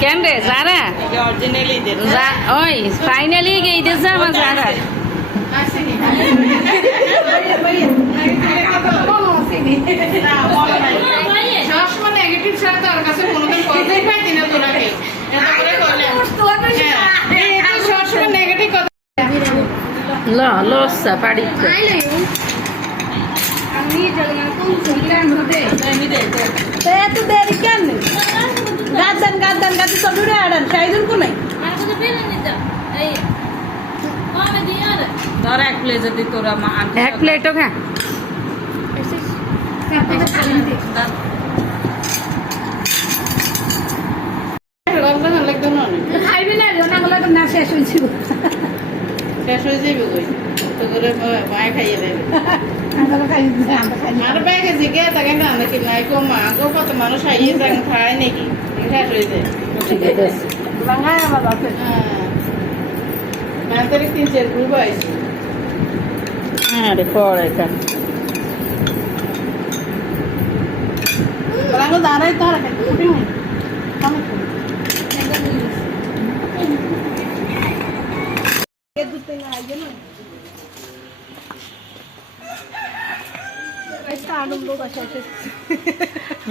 কেন রে যারা ওই ফাইনালি গে ঈদের যা আমার যারা সবসময় নেগেটিভ ছাড়া তোর কাছে কোনোদিন কথাই পাইতি না তোরাকে এত করে করলে হ্যাঁ, এই তো সবসময় নেগেটিভ কথা ল লসা পাড়িতে এত দেরি কেন গাদান গাদান গাদি তো দূরে আড়ান সাইজুন কো নাই প্লেট যদি তোরা মা এক প্লেটও না শেষ হয়ে যাবে কই? তো করে মায় খাইয়ে দেবে। আমরা খাই আমরা খাই ব্যাগে জিগে তাকে না নাকি নাই কো মা গো কত মানুষ খাইয়ে যান খায় নাকি? শেষ হয়ে যায় বাঙায় আমার বাপে হ্যাঁ। মানে তিন চার গ্রুপ আইছে। আরে পড় এটা বাঙায় দাঁড়াই তো আর উঠি নাই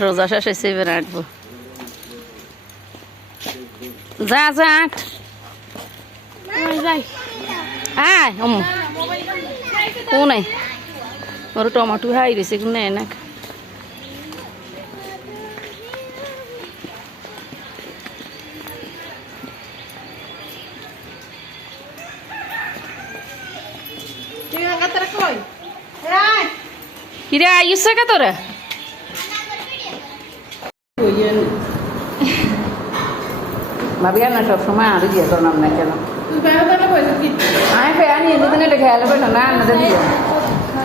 রোজা শেষ হয়েছে এবার আঁটবো যা যা আট আয়, অম। কো নাই। ওর টমাটো হাই রয়েছে কোন নাই না কিরে, আইসে কে তোরা? ভাবি আর না, সবসময় আরও দিয়ে তোর নাম না কেন? আমি ফেয়া নিয়ে দুদিন এটা খেয়াল করে না আন্নাদের দিয়ে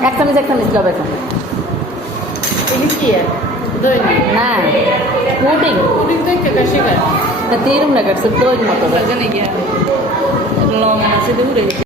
একটা নিচে একটা নিচে হবে না পুডিং পুডিং দেখতে কাশি করে